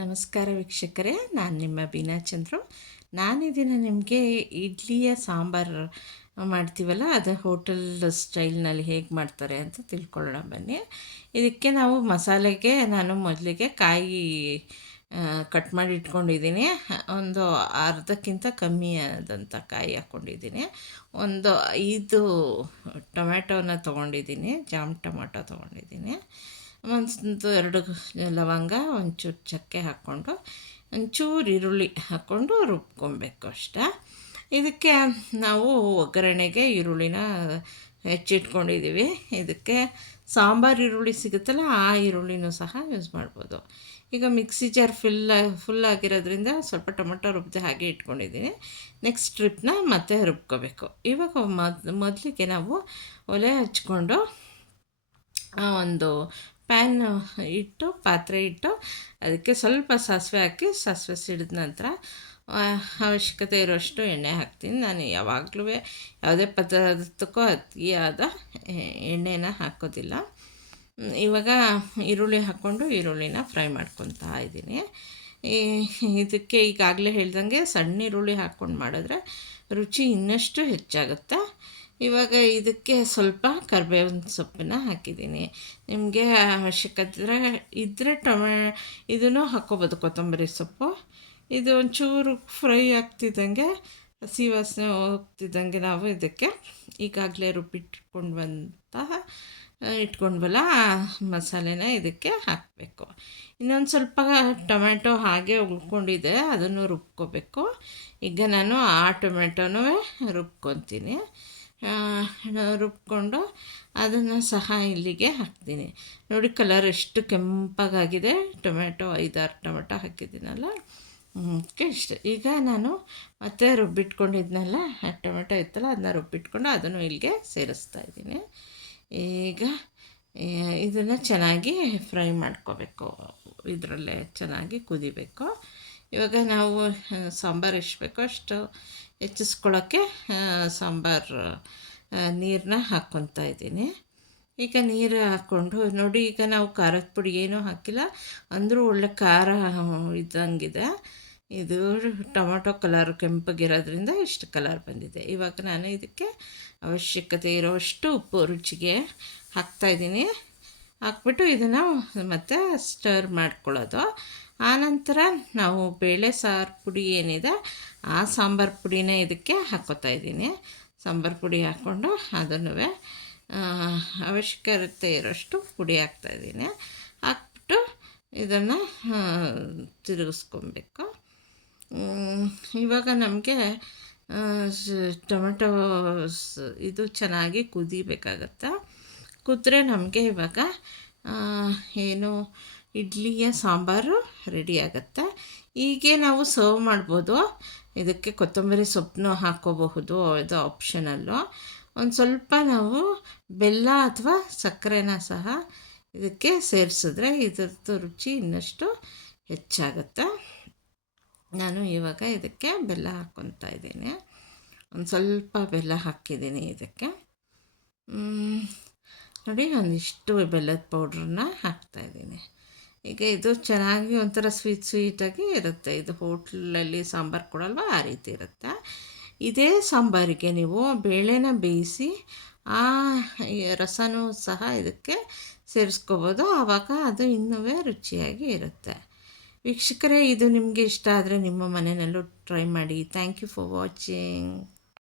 ನಮಸ್ಕಾರ ವೀಕ್ಷಕರೇ, ನಾನು ನಿಮ್ಮ ಬೀನಾ ಚಂದ್ರು. ನಾನಿದಿನ ನಿಮಗೆ ಇಡ್ಲಿಯ ಸಾಂಬಾರು ಮಾಡ್ತೀವಲ್ಲ, ಅದು ಹೋಟೆಲ್ ಸ್ಟೈಲ್ನಲ್ಲಿ ಹೇಗೆ ಮಾಡ್ತಾರೆ ಅಂತ ತಿಳ್ಕೊಳ್ಳೋಣ ಬನ್ನಿ. ಇದಕ್ಕೆ ನಾವು ಮಸಾಲೆಗೆ ನಾನು ಮೊದಲಿಗೆ ಕಾಯಿ ಕಟ್ ಮಾಡಿ ಇಟ್ಕೊಂಡಿದ್ದೀನಿ. ಒಂದು ಅರ್ಧಕ್ಕಿಂತ ಕಮ್ಮಿ ಆದಂಥ ಕಾಯಿ ಹಾಕ್ಕೊಂಡಿದ್ದೀನಿ. ಒಂದು 5 ಟೊಮ್ಯಾಟೋನ ತೊಗೊಂಡಿದ್ದೀನಿ, ಜಾಮ್ ಟೊಮ್ಯಾಟೊ ತೊಗೊಂಡಿದ್ದೀನಿ. ಒಂದು 2 ಲವಂಗ, ಒಂಚೂರು ಚಕ್ಕೆ ಹಾಕ್ಕೊಂಡು ಒಂಚೂರು ಈರುಳ್ಳಿ ಹಾಕ್ಕೊಂಡು ರುಬ್ಕೊಬೇಕು ಅಷ್ಟೇ. ಇದಕ್ಕೆ ನಾವು ಒಗ್ಗರಣೆಗೆ ಈರುಳ್ಳಿನ ಹೆಚ್ಚಿಟ್ಕೊಂಡಿದ್ದೀವಿ. ಇದಕ್ಕೆ ಸಾಂಬಾರು ಈರುಳ್ಳಿ ಸಿಗುತ್ತಲ್ಲ, ಆ ಈರುಳ್ಳಿನೂ ಸಹ ಯೂಸ್ ಮಾಡ್ಬೋದು. ಈಗ ಮಿಕ್ಸಿ ಜಾರ್ ಫುಲ್ ಆಗಿರೋದ್ರಿಂದ ಸ್ವಲ್ಪ ಟೊಮೆಟೊ ರುಬ್ಬಿದೆ ಹಾಗೆ ಇಟ್ಕೊಂಡಿದ್ದೀನಿ. ನೆಕ್ಸ್ಟ್ ಟ್ರಿಪ್ನ ಮತ್ತೆ ರುಬ್ಕೋಬೇಕು. ಇವಾಗ ಮೊದಲಿಗೆ ನಾವು ಒಲೆ ಹಚ್ಕೊಂಡು ಒಂದು ಪ್ಯಾನ್ ಇಟ್ಟು, ಪಾತ್ರೆ ಇಟ್ಟು, ಅದಕ್ಕೆ ಸ್ವಲ್ಪ ಸಾಸಿವೆ ಹಾಕಿ, ಸಾಸಿವೆ ಸಿಡಿದ ನಂತರ ಅವಶ್ಯಕತೆ ಇರೋಷ್ಟು ಎಣ್ಣೆ ಹಾಕ್ತೀನಿ. ನಾನು ಯಾವಾಗಲೂ ಯಾವುದೇ ಪದಾರ್ಥಕ್ಕೂ ಅತಿಯಾದ ಎಣ್ಣೆನ ಹಾಕೋದಿಲ್ಲ. ಇವಾಗ ಈರುಳ್ಳಿ ಹಾಕ್ಕೊಂಡು ಈರುಳ್ಳಿನ ಫ್ರೈ ಮಾಡ್ಕೊತಾ ಇದ್ದೀನಿ. ಇದಕ್ಕೆ ಈಗಾಗಲೇ ಹೇಳ್ದಂಗೆ ಸಣ್ಣ ಈರುಳ್ಳಿ ಹಾಕ್ಕೊಂಡು ಮಾಡಿದ್ರೆ ರುಚಿ ಇನ್ನಷ್ಟು ಹೆಚ್ಚಾಗುತ್ತೆ. ಇವಾಗ ಇದಕ್ಕೆ ಸ್ವಲ್ಪ ಕರಿಬೇವಿನ ಸೊಪ್ಪನ್ನ ಹಾಕಿದ್ದೀನಿ. ನಿಮಗೆ ಅವಶ್ಯಕತೆ ಇದ್ದರೆ ಇದನ್ನು ಹಾಕ್ಕೋಬೋದು, ಕೊತ್ತಂಬರಿ ಸೊಪ್ಪು. ಇದು ಒಂಚೂರು ಫ್ರೈ ಆಗ್ತಿದ್ದಂಗೆ, ಹಸಿ ವಾಸನೆ ಹೋಗ್ತಿದ್ದಂಗೆ ನಾವು ಇದಕ್ಕೆ ಈಗಾಗಲೇ ಇಟ್ಕೊಂಡ್ವಲ್ಲ ಆ ಮಸಾಲೆನ ಇದಕ್ಕೆ ಹಾಕಬೇಕು. ಇನ್ನೊಂದು ಸ್ವಲ್ಪ ಟೊಮೆಟೊ ಹಾಗೆ ಉಳ್ಕೊಂಡಿದೆ, ಅದನ್ನು ರುಬ್ಕೋಬೇಕು. ಈಗ ನಾನು ಆ ಟೊಮೆಟೊನೂ ರುಬ್ಕೊತೀನಿ. ರುಬ್ಕೊಂಡು ಅದನ್ನು ಸಹ ಇಲ್ಲಿಗೆ ಹಾಕ್ತೀನಿ. ನೋಡಿ ಕಲರ್ ಎಷ್ಟು ಕೆಂಪಗಾಗಿದೆ. ಟೊಮೆಟೊ 5-6 ಟೊಮೆಟೊ ಹಾಕಿದ್ದೀನಲ್ಲ, ಇಷ್ಟ. ಈಗ ನಾನು ಮತ್ತೆ ರುಬ್ಬಿಟ್ಕೊಂಡಿದ್ನಲ್ಲ, ಟೊಮೆಟೊ ಇತ್ತಲ್ಲ, ಅದನ್ನ ರುಬ್ಬಿಟ್ಕೊಂಡು ಅದನ್ನು ಇಲ್ಲಿಗೆ ಸೇರಿಸ್ತಾ ಇದ್ದೀನಿ. ಈಗ ಇದನ್ನು ಚೆನ್ನಾಗಿ ಫ್ರೈ ಮಾಡ್ಕೋಬೇಕು, ಇದರಲ್ಲೇ ಚೆನ್ನಾಗಿ ಕುದಿಬೇಕು. ಇವಾಗ ನಾವು ಸಾಂಬಾರು ಎಷ್ಟು ಬೇಕೋ ಅಷ್ಟು ಹೆಚ್ಚಿಸ್ಕೊಳ್ಳೋಕ್ಕೆ ಸಾಂಬಾರು ನೀರನ್ನ ಹಾಕ್ಕೊತಾ ಇದ್ದೀನಿ. ಈಗ ನೀರು ಹಾಕ್ಕೊಂಡು ನೋಡಿ, ಈಗ ನಾವು ಖಾರದ ಪುಡಿ ಏನೂ ಹಾಕಿಲ್ಲ ಅಂದರೂ ಒಳ್ಳೆ ಖಾರ ಇದ್ದಂಗಿದೆ. ಇದು ಟೊಮೊಟೊ ಕಲರ್ ಕೆಂಪಗಿರೋದ್ರಿಂದ ಇಷ್ಟು ಕಲರ್ ಬಂದಿದೆ. ಇವಾಗ ನಾನು ಇದಕ್ಕೆ ಅವಶ್ಯಕತೆ ಇರೋಷ್ಟು ಉಪ್ಪು ರುಚಿಗೆ ಹಾಕ್ತಾಯಿದ್ದೀನಿ. ಹಾಕ್ಬಿಟ್ಟು ಇದನ್ನು ಮತ್ತೆ ಸ್ಟರ್ ಮಾಡ್ಕೊಳ್ಳೋದು. ಆನಂತರ ನಾವು ಬೇಳೆ ಸಾರು ಪುಡಿ ಏನಿದೆ ಆ ಸಾಂಬಾರು ಪುಡಿನೇ ಇದಕ್ಕೆ ಹಾಕ್ಕೋತಾ ಇದ್ದೀನಿ. ಸಾಂಬಾರು ಪುಡಿ ಹಾಕ್ಕೊಂಡು ಅದನ್ನು ಅವಶ್ಯಕತೆ ಇರೋಷ್ಟು ಪುಡಿ ಹಾಕ್ತಾಯಿದ್ದೀನಿ. ಹಾಕ್ಬಿಟ್ಟು ಇದನ್ನು ತಿರುಗಿಸ್ಕೊಬೇಕು. ಇವಾಗ ನಮಗೆ ಟೊಮೆಟೊ ಇದು ಚೆನ್ನಾಗಿ ಕುದಿಬೇಕಾಗತ್ತೆ. ಕುದ್ರೆ ನಮಗೆ ಇವಾಗ ಏನು ಇಡ್ಲಿಯ ಸಾಂಬಾರು ರೆಡಿ ಆಗುತ್ತೆ. ಹೀಗೆ ನಾವು ಸರ್ವ್ ಮಾಡ್ಬೋದು. ಇದಕ್ಕೆ ಕೊತ್ತಂಬರಿ ಸೊಪ್ಪನ್ನು ಹಾಕ್ಕೋಬಹುದು, ಇದು ಆಪ್ಷನಲ್ಲು. ಒಂದು ಸ್ವಲ್ಪ ನಾವು ಬೆಲ್ಲ ಅಥವಾ ಸಕ್ಕರೆನ ಸಹ ಇದಕ್ಕೆ ಸೇರಿಸಿದ್ರೆ ಇದರದ್ದು ರುಚಿ ಇನ್ನಷ್ಟು ಹೆಚ್ಚಾಗುತ್ತೆ. ನಾನು ಇವಾಗ ಇದಕ್ಕೆ ಬೆಲ್ಲ ಹಾಕ್ಕೊತಾ ಇದ್ದೀನಿ. ಒಂದು ಸ್ವಲ್ಪ ಬೆಲ್ಲ ಹಾಕಿದ್ದೀನಿ ಇದಕ್ಕೆ. ನೋಡಿ, ಒಂದಿಷ್ಟು ಬೆಲ್ಲದ ಪೌಡ್ರನ್ನ ಹಾಕ್ತಾಯಿದ್ದೀನಿ. ಈಗ ಇದು ಚೆನ್ನಾಗಿ ಒಂಥರ ಸ್ವೀಟಾಗಿ ಇರುತ್ತೆ. ಇದು ಹೋಟ್ಲಲ್ಲಿ ಸಾಂಬಾರು ಕೊಡಲ್ವ, ಆ ರೀತಿ ಇರುತ್ತೆ. ಇದೇ ಸಾಂಬಾರಿಗೆ ನೀವು ಬೇಳೆನ ಬೇಯಿಸಿ ಆ ರಸನೂ ಸಹ ಇದಕ್ಕೆ ಸೇರಿಸ್ಕೋಬೋದು. ಆವಾಗ ಅದು ಇನ್ನೂ ರುಚಿಯಾಗಿ ಇರುತ್ತೆ. ವೀಕ್ಷಕರೇ, ಇದು ನಿಮಗೆ ಇಷ್ಟ ಆದರೆ ನಿಮ್ಮ ಮನೆಯಲ್ಲೂ ಟ್ರೈ ಮಾಡಿ. Thank you for watching.